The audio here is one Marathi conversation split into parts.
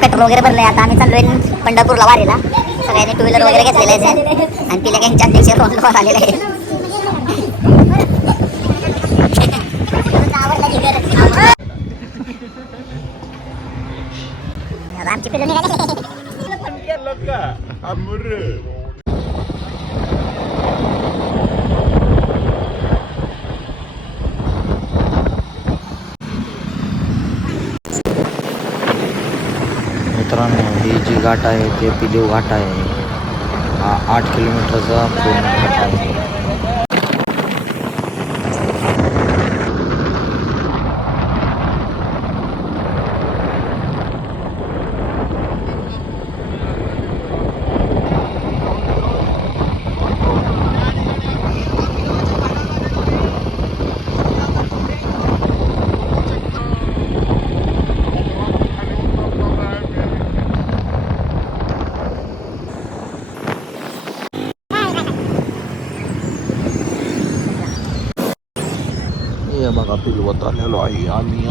पेट्रोल वगैरे भरलंय. आता आम्ही चाललोय पंढरपूरला वारीला. सगळ्यांनी टू व्हीलर वगैरे घेतलेले आहे आणि पिल्या गँगचे अध्यक्ष रोहन आलेले आहे. आमची पिलं निघाली. मित्रांनो, ही जी घाट आहे ते पिलीव घाट आहे. हा 8 किलोमीटरचा पूर्ण घाट आहे. हे बघा पिलवत आलेलो आहे आम्ही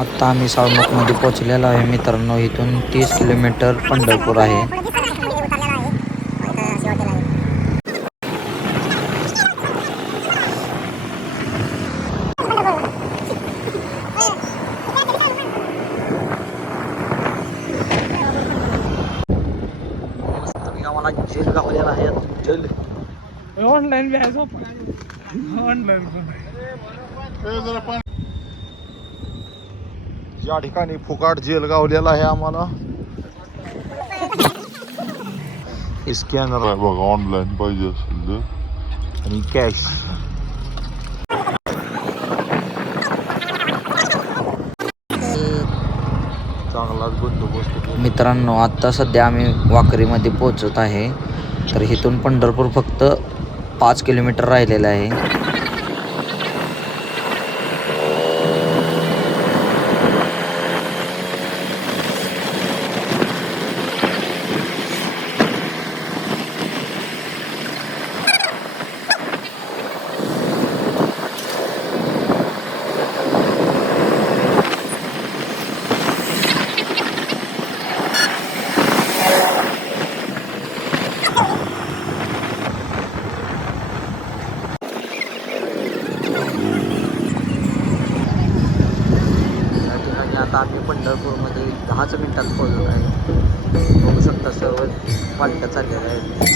आत्ता आम्ही सावमुखमध्ये पोहोचलेलो आहे. मित्रांनो, इथून 30 किलोमीटर पंढरपूर आहे. जेल गावलेला आहे. जेल ऑनलाईन ऑनलाईन या ठिकाणी फुकाट जेल गावलेला आहे आम्हाला. स्कॅनर आहे बघा, ऑनलाईन पाहिजे असेल तर, आणि कॅश. चांगलाच बंदोबस्त. मित्रांनो, आत्ता सध्या आम्ही वाकरीमध्ये पोहोचत आहे. तर इथून पंढरपूर फक्त 5 किलोमीटर राहिलेलं आहे. आता आम्ही पंढरपूरमध्ये 10च मिनिटात पोहोचलो आहे. बघू शकता सर्व पालख्या चाललेल्या आहेत.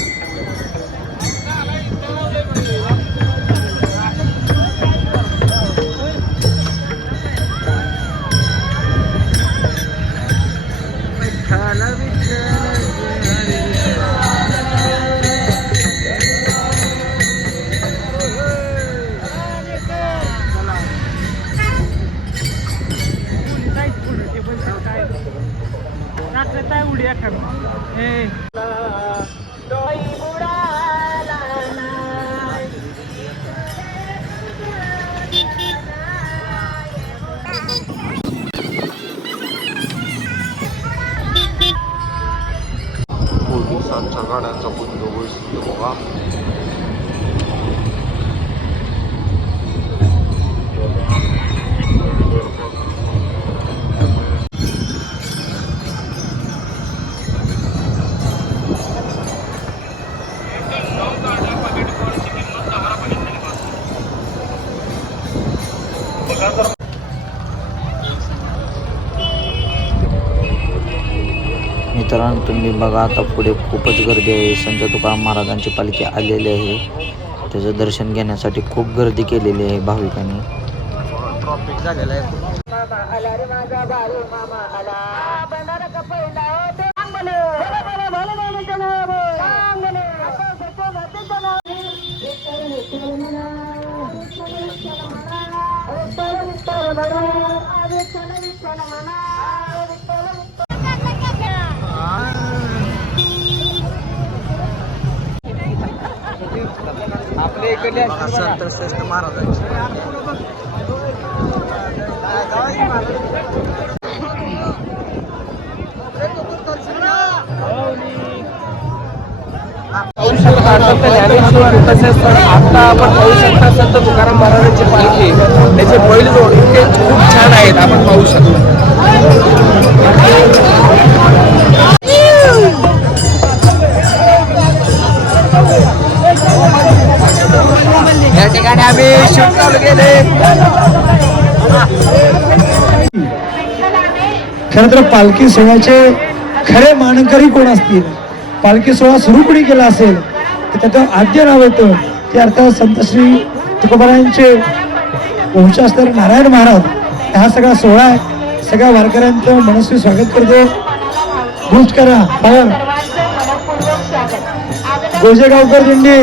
उड्या पोलिसांच्या गाड्यांचा बंदोबस्त बघा. मित्रांनो, तुम्ही बघा आता पुढे खूपच गर्दी आहे. संत तुकाराम महाराजांची पालखी आलेली आहे. त्याचं दर्शन घेण्यासाठी खूप गर्दी केलेली आहे भाविकांनी. ट्रॉफिक झालेलं आहे. संत श्रेष्ठ महाराजांची Oh, संत ज्ञानेश्वर तसेच आता आपण पाहू शकता संत तुकाराम महाराजांची पालखी त्याचे बैलजोड इतके खूप छान आहेत आपण पाहू शकतो. या ठिकाणी आम्ही शूट चालू केले. खरं तर पालखी सोहळ्याचे खरे मानकरी कोण असतील, पालखी सोहळा सुरू कोणी केला असेल तर त्याचं आद्य नाव येतं ते अर्थात संत श्री तुकोबारायांचे वंश असणारे नारायण महाराज. हा सगळा सोहळा आहे. सगळ्या वारकऱ्यांचं मनस्वी स्वागत करतो. बूस्ट करा पावर गोजेगावकर दिंडी.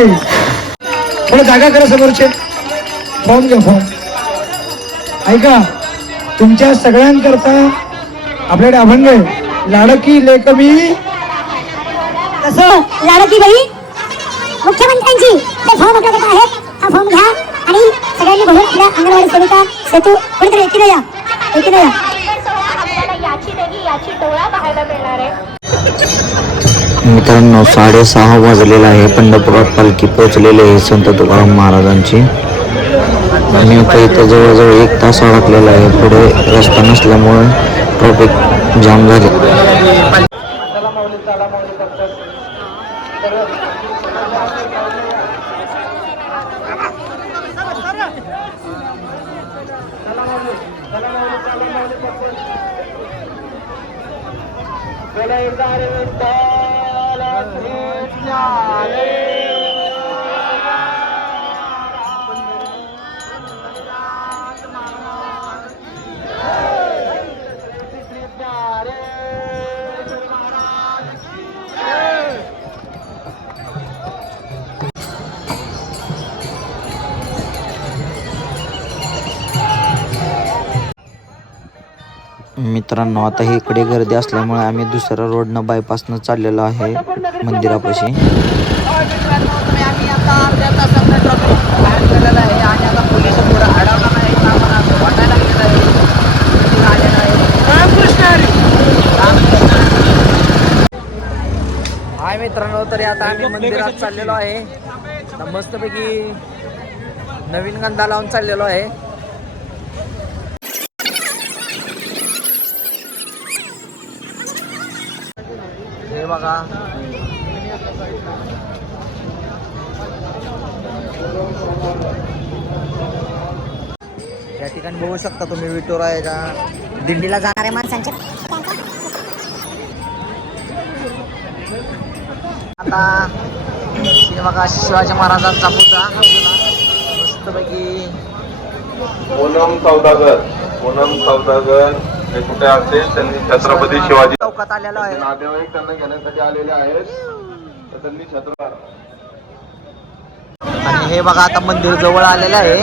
थोडं जागा करा समोरचे. फॉर्म घ्या फॉर्म. ऐका, तुमच्या सगळ्यांकरता आपल्याकडे अभंग आहे. लाडकी लेक मी कसं लाडकी बाई मुख्यमंत्र्यांची ते फॉर्म आपल्याकडे आहेत. हा फॉर्म घ्या आणि सगळ्यांनी बघून आपल्या अंगणवाडी सेविका सेतू कोणीतरी एकीने या. याची डोळा पाहायला मिळणार आहे. मित्रांनो 6:30 वाजलेला आहे. पंढरपुरात पालखी पोहोचलेली आहे संत तुकाराम महाराजांची. आणि आता इथं जवळजवळ 1 तास अडकलेला आहे. पुढे रस्ता नसल्यामुळे ट्रॅफिक जाम झाले. मित्रांनो आता इकडे गर्दी असल्यामुळे आम्ही दुसऱ्या रोडनं बायपासनं चाललेलो आहे मंदिरापाशी. हाय मित्रांनो, तरी आता आम्ही मंदिरात चाललेलो आहे. मस्तपैकी नवीन गंधा लावून चाललेलो आहे. हे बघा या ठिकाणी बघू शकता तुम्ही विठुरायाच्या दिंडीला जाणाऱ्या माणसांच्या आता हे बघा शिवाजी महाराजांचा पुतळा मस्तपैकी. पूनम सौदागर हे कुठे असतील त्यांनी छत्रपती शिवाजी चौकात आलेलो आहे. नातेवाईक त्यांना घेण्यासाठी आलेले आहेत. तर त्यांनी छत्रपती आणि हे बघा आता मंदिर जवळ आलेलं आहे.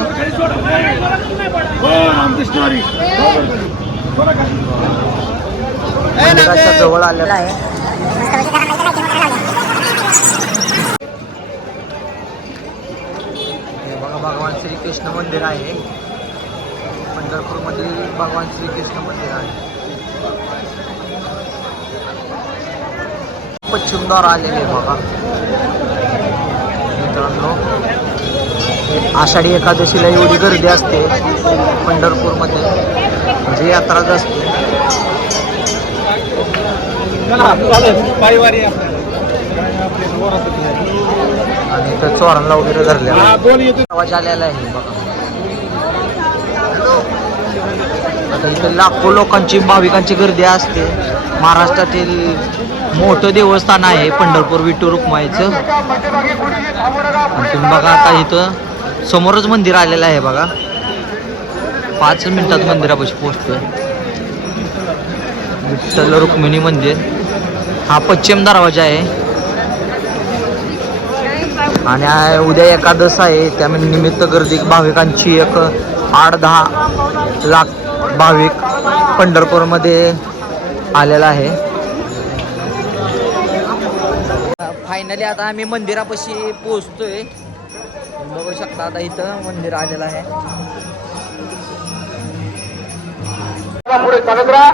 मंदिराच्या जवळ आलेलं आहे. हे बघा भगवान श्रीकृष्ण मंदिर आहे. पंढरपूरमधील भगवान श्रीकृष्ण मंदिर आहे. पश्चिम द्वार आलेले आहे बघा मित्रांनो. आषाढी एकादशीला एवढी गर्दी असते पंढरपूरमध्ये, म्हणजे यात्राच असते. आणि इथं चोरांना वगैरे धरलेला आवाज आलेला आहे बघा. आता इथे लाखो लोकांची भाविकांची गर्दी असते. महाराष्ट्रातील मोठं देवस्थान आहे पंढरपूर विठू रुक्माईचं. आणि तुम्ही बघा आता इथं समोरच मंदिर आलेलं आहे बघा. 5 मिनिटात मंदिरापाशी पोहोचतोय. विठ्ठल रुक्मिणी मंदिर हा पश्चिम दरवाजा आहे. आणि उद्या एकादश आहे, त्या निमित्त गर्दी भाविकांची 8-10 लाख भाविक पंढरपूरमध्ये आलेला आहे. फायनली आता आम्ही मंदिरापाशी पोहोचतोय. बघू शकता आता इथं मंदिर आलेलं आहे. पुढे चालत राहा.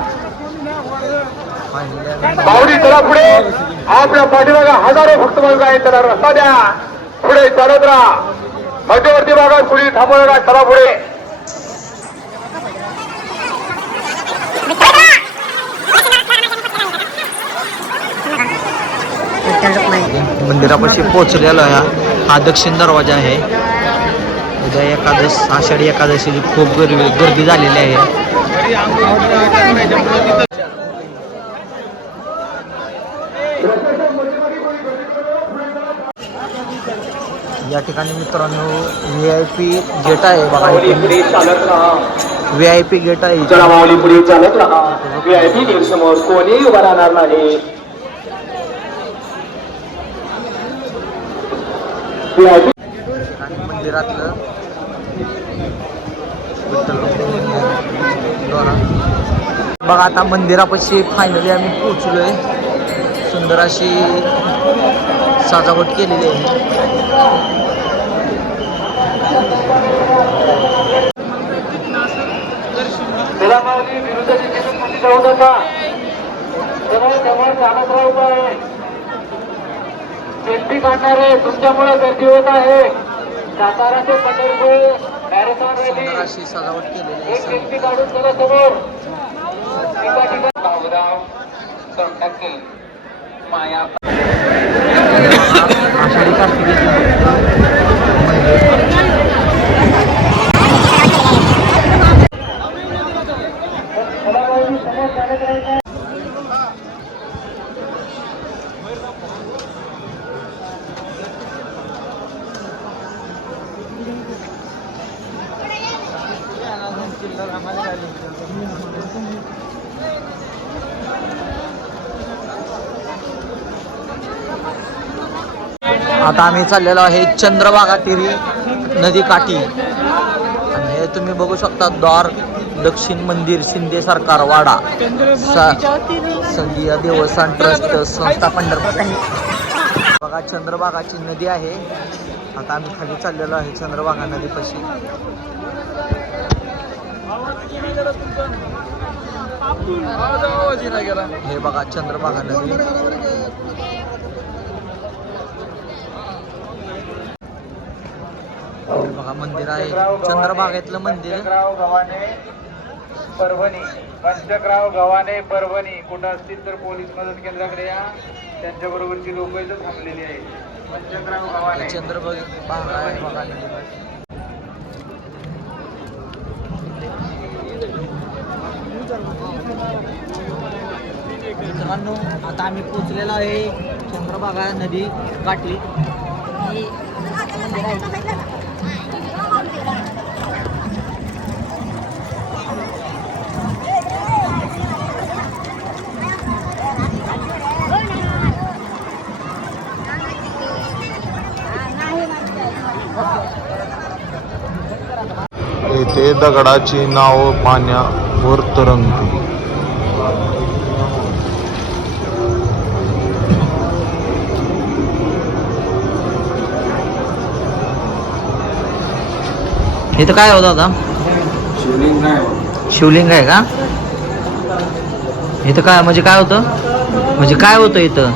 फायनली बावडी चला पुढे. आपल्या पाठीमागा हजारो भक्त बांधव आहेत, त्याला रस्ता द्या. पुढे चालत राहा. मध्यवर्ती भागात कुणी थांबू नका, चला पुढे. मंदिरापाशी पोहोचलेलो आहे. हा दक्षिण दरवाजा आहे. उद्या एकादश, आषाढी एकादशीची खूप गर्दी झालेली आहे. या ठिकाणी मित्रांनो VIP गेट आहे बघा. VIP गेट आहे. पुढे चालत राहा. VIP गेट समोर कोणीही उभा राहणार नाही. मंदिरातलं बघा. आता मंदिरापाशी फायनली आम्ही पोहोचलोय. सुंदर अशी सजावट केलेली आहे. सेल्फी काढणारे तुमच्यामुळे गर्दी होत आहे. सातारा ते पंढरपूर मॅरेथॉन रॅली सुंदर अशी सजावट केलेली एक आहे. सेल्फी काढून चला समोर. एका ठिकाणी भाऊराव सोनटक्के माया आषाढी कार्तिकेची आता आम्ही चाललेलो आहे चंद्रभागा टेरी नदी काठी. आणि हे तुम्ही बघू शकता द्वार दक्षिण मंदिर शिंदे सरकार वाडा संघीय देवस्थान ट्रस्ट संस्था पंढरपूर. बघा चंद्रभागाची नदी आहे. आता आम्ही खाली चाललेलो आहे चंद्रभागा नदीपाशी. हे बघा चंद्रभागा नदी. बघा मंदिर आहे चंद्रभागेतलं मंदिर. परभणी पंचकराव गव्हाणे परभणी कुठं असतील तर पोलीस मदत केंद्राकडे या. त्यांच्या बरोबरची लोक इथं थांबलेली आहेत. पंचकराव गव्हाणे चंद्रभागा आहे बघा नदीवर. मित्रांनो आता आम्ही पोचलेलो आहे चंद्रभागा नदी काठी. येथे दगडाची नाव पाण्यावर तरंगते. इथं काय होतं आता? शिवलिंग आहे का? इथं काय म्हणजे काय होतं? म्हणजे काय होतं इथं?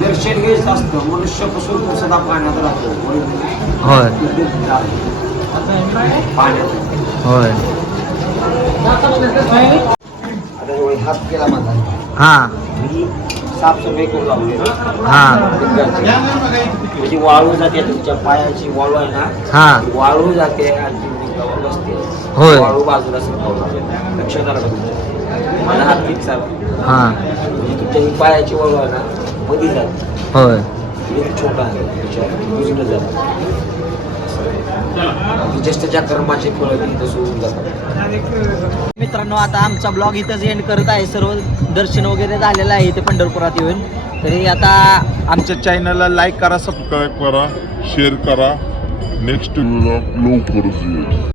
दर्शन घ्यायचं असतं. मनुष्यापासून सदा पाण्यात राहतो. होय होय. हात केला माझा. हां साफसफाई करू लागली. हां म्हणजे वाळू जाते. तुमच्या पायाची वाळू आहे ना, हां वाळू जाते आणि बसते. होय. वाळू बाजूला सरकवला. लक्षात आलं का तुमच्या? माझा हात फिक्स आला. हां म्हणजे तुमच्या ही पायाची वाळू आहे ना मध्ये जाते. होय. एक छोटा आहे त्याच्या जात. ज्येष्ठच्या कर्माचे फळ इथं सोडून जातात. मित्रांनो आता आमचा ब्लॉग इथंच एंड करत आहे. सर्व दर्शन वगैरे झालेलं आहे इथे पंढरपुरात येऊन. तरी आता आमच्या चॅनलला लाईक करा, सबस्क्राईब करा, शेअर करा. नेक्स्ट व्हिडिओ लवकरच येईल.